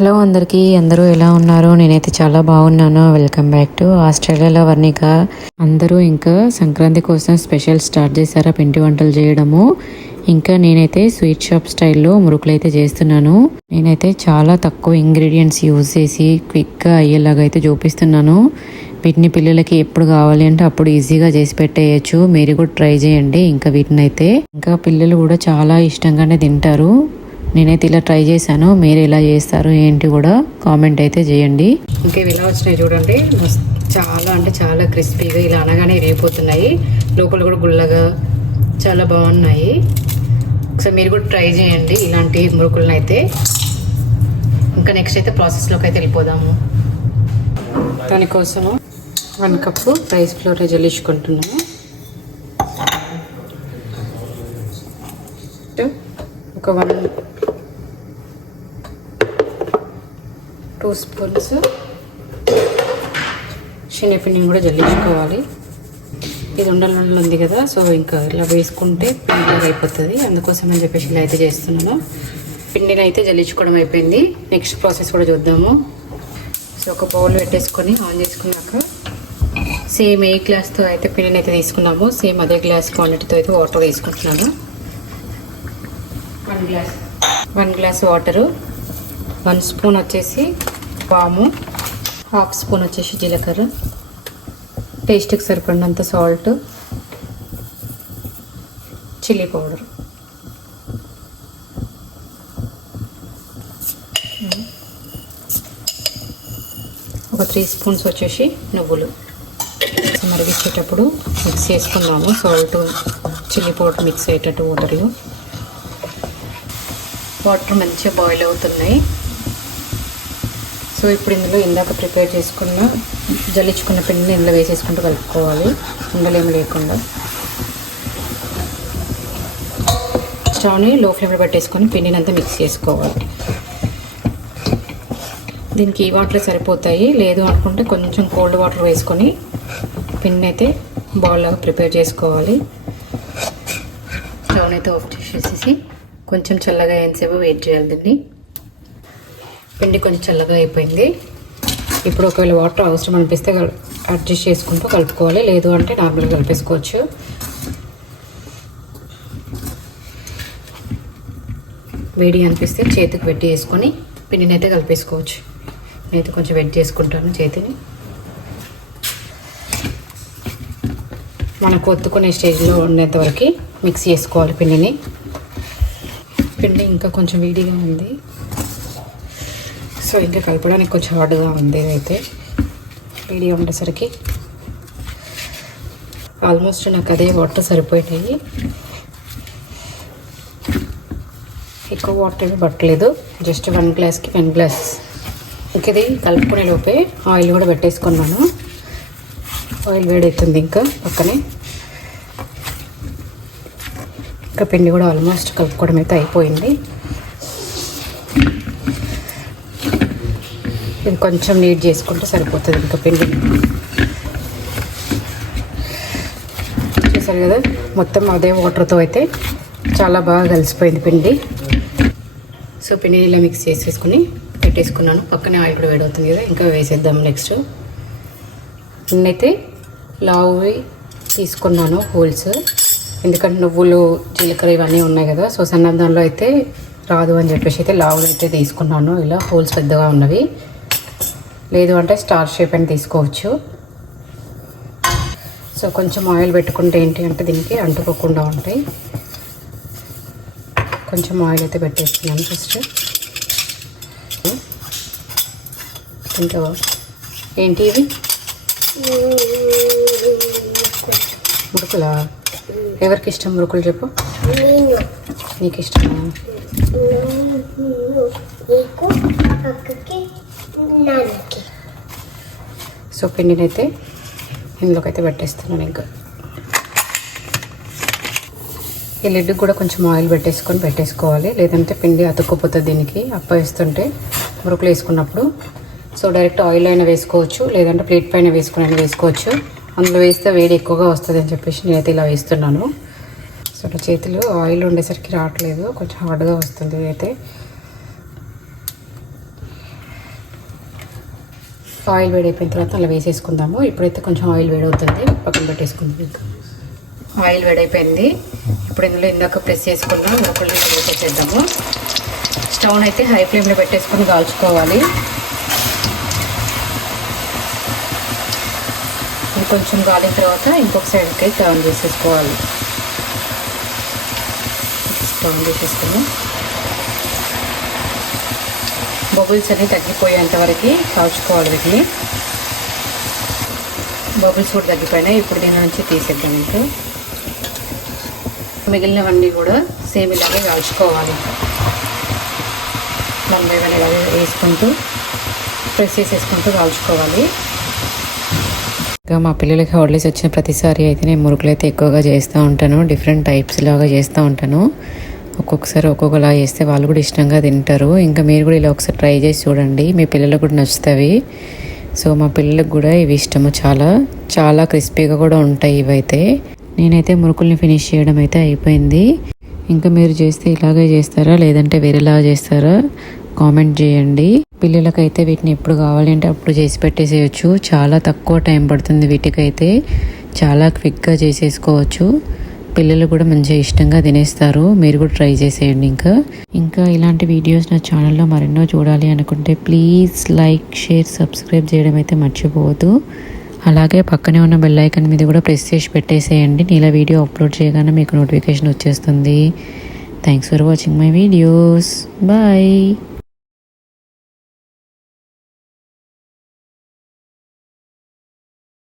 Hello అందరికీ అందరూ ఎలా ఉన్నారు? నేనైతే చాలా బాగున్నాను. వెల్కమ్ బ్యాక్ టు ఆస్ట్రేలియాలో వర్ణిక అందరూ ఇంకా సంక్రాంతి కోసం స్పెషల్ స్టార్ట్ చేశారా? పిండి వంటలు చేయడము. ఇంకా నేనైతే స్వీట్ షాప్ స్టైల్లో మురుకులు అయితే చేస్తున్నాను. నేనైతే చాలా తక్కువ ఇంగ్రీడియంట్స్ యూజ్ చేసి క్విక్గా అయ్యేలాగా అయితే చూపిస్తున్నాను. వీటిని పిల్లలకి ఎప్పుడు కావాలి అంటే అప్పుడు ఈజీగా చేసి పెట్టేయచ్చు. మీరు కూడా ట్రై చేయండి. ఇంకా వీటిని అయితే ఇంకా పిల్లలు కూడా చాలా ఇష్టంగానే తింటారు. నేనైతే ఇలా ట్రై చేశాను. మీరు ఇలా చేస్తారు ఏంటి కూడా కామెంట్ అయితే చేయండి. ఇంకా ఇవి ఇలా వచ్చినాయి చూడండి. చాలా అంటే చాలా క్రిస్పీగా ఇలా అనగానే వేగిపోతున్నాయి లోపల కూడా గుల్లగా చాలా బాగున్నాయి. ఒకసారి మీరు కూడా ట్రై చేయండి ఇలాంటి మురుకులను అయితే. ఇంకా నెక్స్ట్ అయితే ప్రాసెస్లోకి అయితే వెళ్ళిపోదాము. దానికోసము వన్ కప్పు రైస్ ఫ్లోర్ జల్లించుకుంటున్నాము ఒక వన్ టూ స్పూన్స్ శనగపిండిని కూడా జల్లించుకోవాలి. ఇది ఉండలు ఉండలు ఉంది కదా సో ఇంకా ఇలా వేసుకుంటే పిండిలాగా అయిపోతుంది. అందుకోసం అని చెప్పేసి ఇలా అయితే చేస్తున్నాను. పిండిని అయితే జల్లించుకోవడం అయిపోయింది. నెక్స్ట్ ప్రాసెస్ కూడా చూద్దాము. సో ఒక బౌల్ పెట్టేసుకొని ఆన్ చేసుకున్నాక సేమ్ ఏ గ్లాస్తో అయితే పిండిని అయితే తీసుకున్నాము సేమ్ అదే గ్లాస్ క్వాంటిటీతో అయితే వాటర్ తీసుకుంటున్నాను. One glass one glass water. One spoon వచ్చేసి పాము. హాఫ్ స్పూన్ వచ్చేసి జీలకర్ర. టేస్ట్కి సరిపడినంత సాల్ట్. Chilli powder. ఒక త్రీ స్పూన్స్ వచ్చేసి నువ్వులు. మరిగించేటప్పుడు మిక్స్ చేసుకున్నాము సాల్ట్ చిల్లీ పౌడర్ మిక్స్ అయ్యేటట్టు వాటర్లో వాటర్ మంచిగా బాయిల్ అవుతున్నాయి. సో ఇప్పుడు ఇందులో ఇందాక ప్రిపేర్ చేసుకున్న జల్లించుకున్న పిండిని ఇందులో వేసేసుకుంటూ కలుపుకోవాలి. ఉండలేమి లేకుండా. స్టవ్ని లో ఫ్లేమ్లో పెట్టేసుకొని పిండిని అంతా మిక్స్ చేసుకోవాలి. దీనికి ఈ వాటర్ సరిపోతాయి. లేదు అనుకుంటే కొంచెం కోల్డ్ వాటర్ వేసుకొని పిండిని అయితే బాల్ లాగా ప్రిపేర్ చేసుకోవాలి. స్టవ్ని అయితే ఆఫ్ చేసేసి కొంచెం చల్లగా ఎంతసేపు వెయిట్ చేయాలి దీన్ని. పిండి కొంచెం చల్లగా అయిపోయింది. ఇప్పుడు ఒకవేళ వాటర్ అవసరం అనిపిస్తే అడ్జస్ట్ చేసుకుంటూ కలుపుకోవాలి. లేదు అంటే నార్మల్గా కలిపేసుకోవచ్చు. వేడి అనిపిస్తే చేతికి వెట్టి వేసుకొని పిండిని అయితే కలిపేసుకోవచ్చు. నేనైతే కొంచెం వెట్ చేసుకుంటాను చేతిని. మనకు ఒత్తుకునే స్టేజ్లో ఉండేంత వరకు మిక్స్ చేసుకోవాలి పిండిని. పిండి ఇంకా కొంచెం వేడిగా ఉంది. సో ఇంకా కలపడానికి కొంచెం హార్డ్గా ఉంది అయితే వేడిగా ఉండేసరికి ఆల్మోస్ట్ నాకు అదే వాటర్ సరిపోయినాయి. ఎక్కువ వాటర్ ఏమి పట్టలేదు. జస్ట్ వన్ గ్లాస్కి వన్ గ్లాస్ ఇంకది కలుపుకునే లోపే ఆయిల్ కూడా పెట్టేసుకున్నాను. ఆయిల్ వేడవుతుంది ఇంకా పక్కనే. ఇంకా పిండి కూడా ఆల్మోస్ట్ కలుపుకోవడం అయితే అయిపోయింది. ఇది కొంచెం నీట్ చేసుకుంటే సరిపోతుంది. ఇంకా పిండి. చూసారు కదా? మొత్తం అదే వాటర్తో అయితే చాలా బాగా కలిసిపోయింది పిండి. సో పిండిని ఇలా మిక్స్ చేసేసుకుని పెట్టేసుకున్నాను. పక్కనే ఆయిల్ కూడా వేడవుతుంది కదా? ఇంకా వేసేద్దాం నెక్స్ట్. నిన్నైతే లావువి తీసుకున్నాను హోల్స్. ఎందుకంటే నువ్వులు జీలకర్ర ఇవన్నీ ఉన్నాయి కదా? సో సన్న అయితే రాదు అని చెప్పేసి అయితే లావులు అయితే తీసుకున్నాను. ఇలా హోల్స్ పెద్దగా ఉన్నవి. లేదు అంటే స్టార్ షేప్ అని తీసుకోవచ్చు. సో కొంచెం ఆయిల్ పెట్టుకుంటే ఏంటి అంటే దీనికి అంటుకోకుండా ఉంటాయి. కొంచెం ఆయిల్ అయితే పెట్టేస్తున్నాను ఫస్ట్. ఇంకా ఏంటి ఇవి? మురుకులా? ఎవరికి ఇష్టం మురుకులు చెప్పు? నీకు ఇష్టమా? సో పిండిని అయితే ఇందులోకి అయితే పెట్టేస్తున్నాను ఇంకా ఈ లిడ్కి కూడా కొంచెం ఆయిల్ పెట్టేసుకొని పెట్టేసుకోవాలి. లేదంటే పిండి అతుక్కుపోతుంది దీనికి. అప్ప వేస్తుంటే మురుకులు వేసుకున్నప్పుడు. సో డైరెక్ట్ ఆయిల్ అయినా వేసుకోవచ్చు. లేదంటే ప్లేట్ పైన వేసుకుని అయినా వేసుకోవచ్చు. అందులో వేస్తే వేడి ఎక్కువగా వస్తుంది అని చెప్పేసి నేనైతే ఇలా వేస్తున్నాను. సో చేతులు ఆయిల్ ఉండేసరికి రావట్లేదు. కొంచెం హార్డ్గా వస్తుంది అయితే ఆయిల్ వేడైపోయిన తర్వాత అలా వేసేసుకుందాము. ఇప్పుడైతే కొంచెం ఆయిల్ వేడవుతుంది పక్కన పెట్టేసుకుందాం ఇంకా. ఆయిల్ వేడైపోయింది ఇప్పుడు ఇందులో ఇందాక ప్రెస్ చేసుకున్న లోపల వేసేద్దాము స్టవ్ అయితే హై ఫ్లేమ్లో పెట్టేసుకొని కాల్చుకోవాలి. ఇంకొంచెం గాలిన తర్వాత ఇంకొక సైడ్కి టర్న్ చేసేసుకోవాలి. టర్న్ చేసేసుకుని బబుల్స్ అన్ని తగ్గిపోయేంత వరకు కాల్చుకోవాలి వీటిని. బబుల్స్ కూడా తగ్గిపోయినాయి. ఇప్పుడు దీని నుంచి తీసేద్దాం మీకు మిగిలినవన్నీ కూడా సేమ్ ఇలాగే కాల్చుకోవాలి. వన్ బై వన్ ఇలాగే వేసుకుంటూ ప్రెస్ చేసేసుకుంటూ కాల్చుకోవాలి. ఇంకా మా పిల్లలకి హాలిడేస్ వచ్చిన ప్రతిసారి అయితే నేను మురుకులు అయితే ఎక్కువగా చేస్తూ ఉంటాను. డిఫరెంట్ టైప్స్ లాగా చేస్తూ ఉంటాను. ఒక్కొక్కసారి ఒక్కొక్కలా చేస్తే వాళ్ళు కూడా ఇష్టంగా తింటారు. ఇంకా మీరు కూడా ఇలా ఒకసారి ట్రై చేసి చూడండి. మీ పిల్లలకు కూడా నచ్చుతాయి సో మా పిల్లలకు కూడా ఇవి ఇష్టము చాలా. చాలా క్రిస్పీగా కూడా ఉంటాయి ఇవైతే. నేనైతే మురుకుల్ని ఫినిష్ చేయడం అయితే అయిపోయింది. ఇంకా మీరు చేస్తే ఇలాగే చేస్తారా? లేదంటే వేరేలాగా చేస్తారా? కామెంట్ చేయండి. పిల్లలకైతే వీటిని ఎప్పుడు కావాలి అంటే అప్పుడు చేసి పెట్టేసేయచ్చు. చాలా తక్కువ టైం పడుతుంది వీటికైతే. చాలా క్విక్గా చేసేసుకోవచ్చు. పిల్లలు కూడా మంచిగా ఇష్టంగా తినేస్తారు. మీరు కూడా ట్రై చేసేయండి ఇంకా. ఇంకా ఇలాంటి వీడియోస్ నా ఛానల్లో మరెన్నో చూడాలి అనుకుంటే ప్లీజ్ లైక్ షేర్ సబ్స్క్రైబ్ చేయడం అయితే మర్చిపోవద్దు. అలాగే పక్కనే ఉన్న బెల్ ఐకన్ మీద కూడా ప్రెస్ చేసి పెట్టేసేయండి. నేను ఇలా వీడియో అప్లోడ్ చేయగానే మీకు నోటిఫికేషన్ వచ్చేస్తుంది. Thanks for watching my videos bye